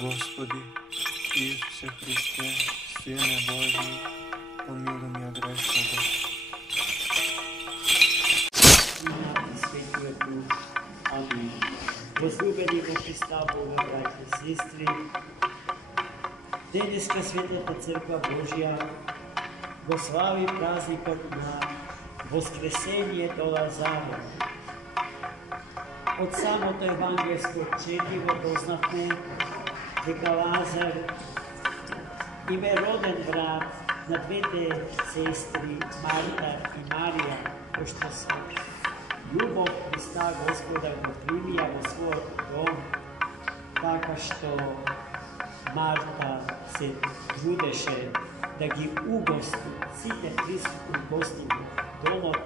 Господи, Исусе Христе, Сине Божий, помилуй меня грешного. Светиот Дух. Амин. Возлюбени во Христа Бога, браќи и сестри, денеска Светата Црква Божја го слави празникот на Воскресението Лазаро. Од самото евангелско четиво дознавме дека Лазар им е роден брат на двете сестри Марта и Марија, пошто со љубов Христа Господа го примија во својот дом, така што Марта се трудеше да ги угости сите присутни гости во домот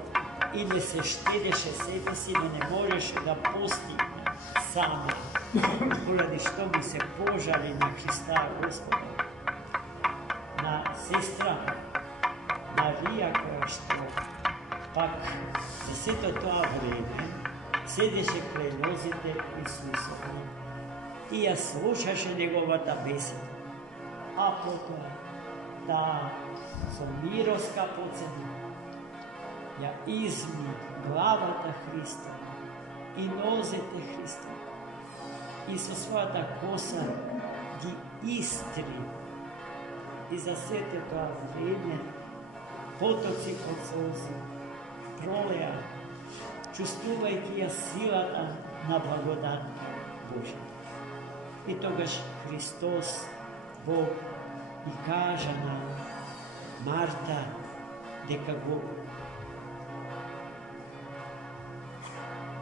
и не се штедеше себе си, но не можеше да постигне сама, поради што му се пожали на Христа Господа, на сестра Марија, која што пак за сето тоа време седеше крај нозите Исусови и ја слушаше неговата беседа, а потоа таа со мироска поцена ја изми главата Христа и нозете Христа и со својата коса ги истри, и за сето тоа време потоци од солзи пролеа, чувствувајќи ја силата на благодат Божја. И тогаш Христос Бог и кажа на Марта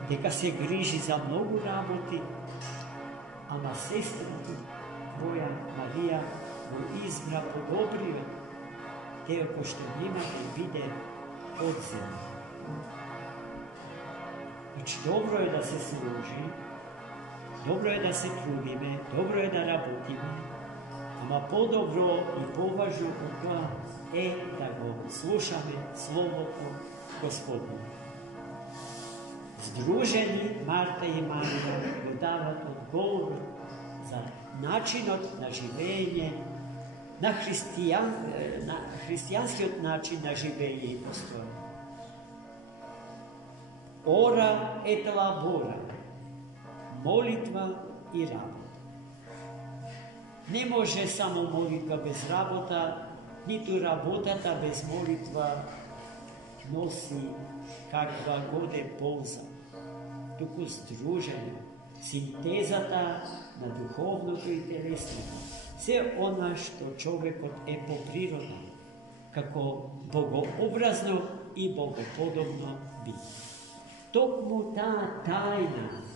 дека се грижи за многу работи, ама сестрата твоја Марија го избра подобриот, тео кој што нема да биде одземен. Значи, добро е да се служи, добро е да се трудиме, добро е да работиме, ама подобро и поважно од тоа е да го слушаме Словото Господне. Здружени Марта и Марија го дават одговор за начинот на живење, на христијанскиот начин на живење и постојање. Ора ет лабора, молитва и работа. Не може само молитва без работа, ниту работата без молитва носи каква годе полза. Туку здружено, синтезата на духовното и телесното, се она што човекот е по природа, како богообразно и богоподобно битие. Токму таа тајна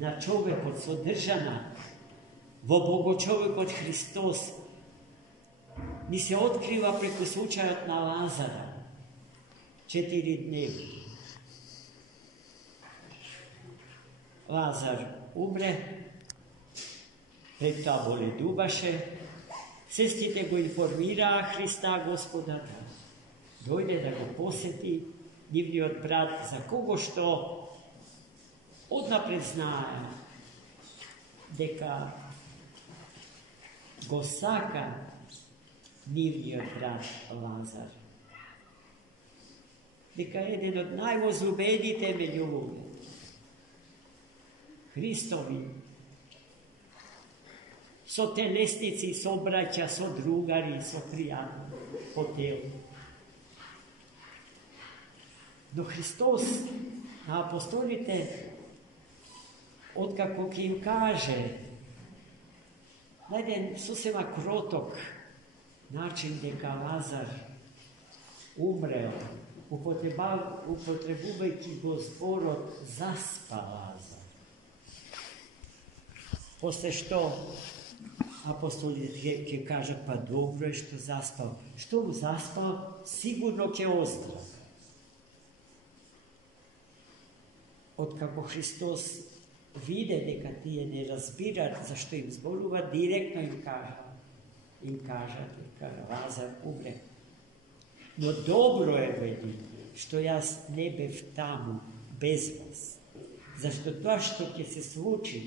на човекот содржана во Богочовекот Христос ни се открива преку случајот на Лазара. 4 дневи. Лазар умре, пред тоа боледуваше, сестрите го информираа Христа Господа, дојде да го посети нивниот брат, за кого што однапред знае дека го сака нивниот брат Лазар. Дека еден од највозлюбените меѓу луѓе, Христови, со телесници, со браќа, со другари, со пријатели по тело. Но Христос на апостолите, откако ќе им каже на еден сосема кроток начин дека Лазар умрел, употребувајќи го зборот заспа Лазар. После што апостолите ќе кажат, па добро е што заспал. Што му заспал, сигурно ќе оздрави. Откако Христос виде дека тие не разбират зашто им зборува, директно им кажа дека Лазар умре. Но добро е, вели, што јас не бев таму без вас, зашто тоа што ќе се случи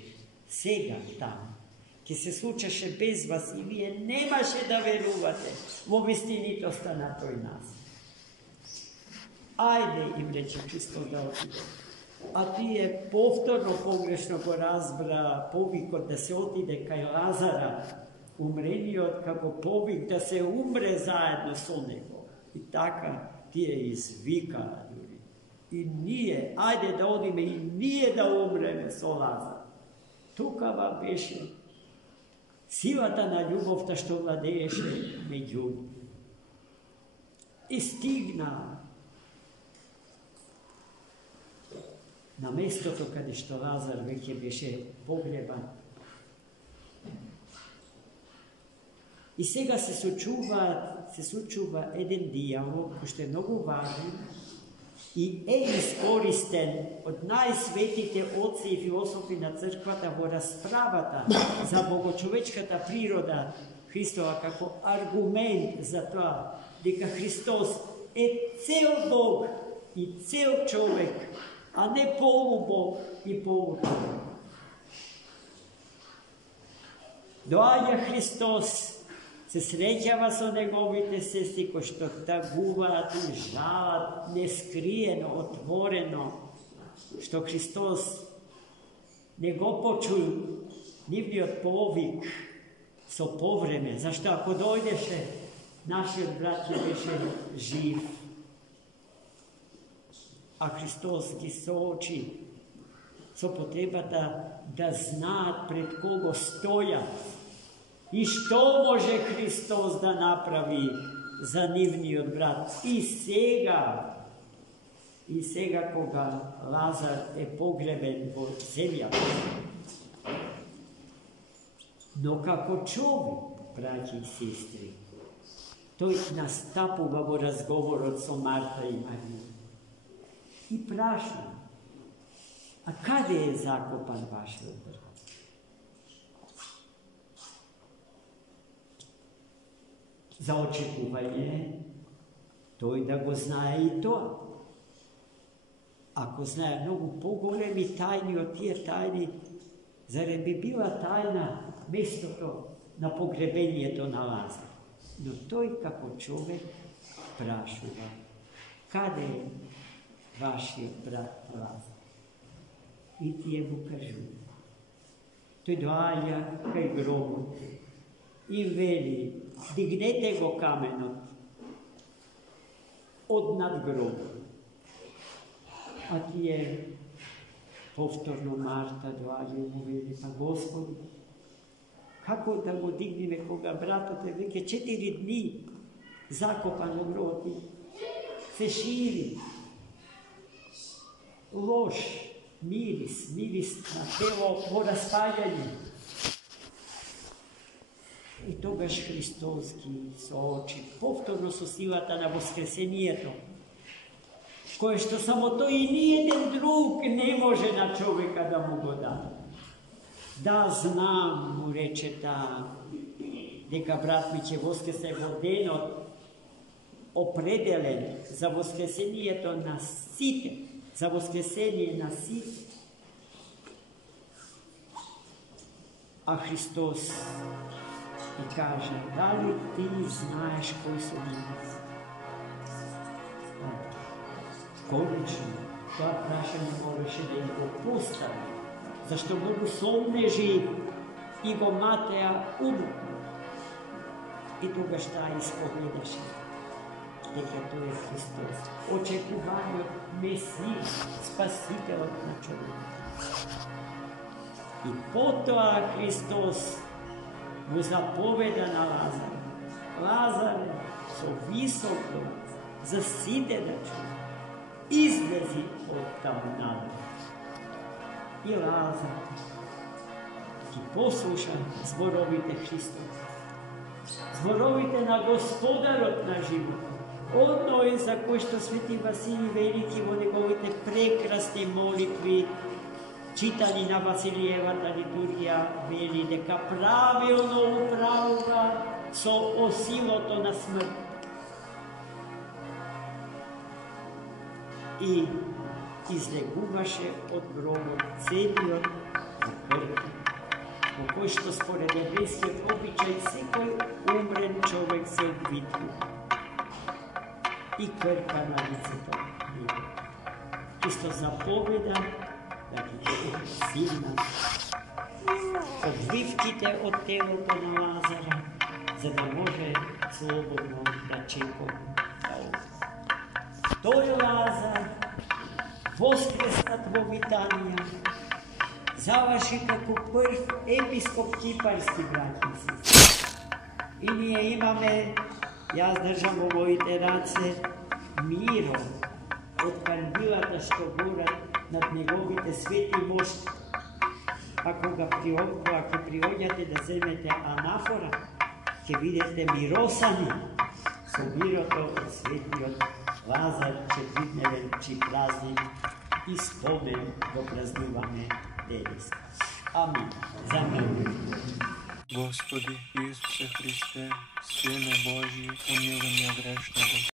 сега таму, ке се случеше без вас и вие немаше да верувате во вистинитоста на тој нас. Ајде, им рече Христос да отиде. А тие повторно погрешно го разбра повикот да се отиде кај Лазара, умрениот, како повик да се умре заедно со него. И така тие извикаа дури. И ние, ајде да одиме и ние да умреме со Лазар. Тукава беше силата на љубовта што владееше меѓу нив. И стигна на местото каде што Лазар веќе беше погребан. И сега се случува еден диалог кој што е многу важен и е искористен од најсветите отци и философи на црквата во расправата за богочовечката природа Христова како аргумент за тоа дека Христос е цел Бог и цел човек, а не полубог и получовек. Доаѓа Христос, се среќава со неговите сестри кои што тагуваат и жалат нескриено, отворено, што Христос не го почул нивниот повик со повреме, зашто ако дојдеше, нашиот брат ќе беше жив. А Христос ги соочи со потребата да знаат пред кого стојат и што може Христос да направи за нивниот брат. И сега кога Лазар е погребен во земјата. Но како човек, браќи и сестри, тој настапува во разговорот со Марта и Марија. И праша, а каде е закопан вашиот брат? За очекување тој да го знае и тоа. Ако знае многу поголеми тајни од тие тајни, зарем би била тајна местото на погребението на Лазар? Но тој како човек прашува, каде е вашиот брат Лазар? И тие му кажува. Тој доаѓа кај гробот и вели, дигнете го каменот од над гробот. А тие повторно Марта доаѓа и му вели, па Господи, како да го дигнеме кога братот е веќе 4 дни закопан во гробот и се шири лош мирис на тело во распаѓање. И тогаш Христос ги соочи повторно со силата на воскресението, кое што само тој и ниеден друг не може на човека да му го даде. Да, знам, му рече таа, дека брат ми ќе воскресе во денот определен за воскресението на сите, за воскресение на сите. А Христос и каже, дали ти знаеш кој сум јас? Конечно, тоа прашање можеше да им го постави, зашто многу сомнежи и го матеа умот. И тогаш таа исповедаше дека тој е Христос, очекуваниот Месија, Спасителот на човекот. И потоа Христос му заповеда на Лазар. Лазаре, со висок глас, за сите да чуе, излези од таму. И Лазар ги послуша зборовите Христос, зборовите на Господарот на животот, оној за кој што Свети Василий Велики во неговите прекрасни молитви, читани на Василиевата литургија, вели дека правилно управува со осилото на смрт. И излегуваше од гробот целиот во крв во кој што според еврејскиот обичај секој умрен човек се обвитува и кврка на лицето него. Христос заповеда да ги силна обвивките од телото на Лазара, за да може слободно да чекува. Тој Лазар воскреснат во Витанија заврши како прв епископ кипарски, браќи и сестри. И ние имаме, јас држам во моите раце, миро од кандилата што горат над неговите свети мошти. А кога ќе приоѓате да земете анафора, ќе видите миросани со мирото од светиот Лазар, четвртневен празник и спомен го празнуваме денес. Амин. За мир. Господи Исусе Христе, Сине Божи, помилуй меня грешного.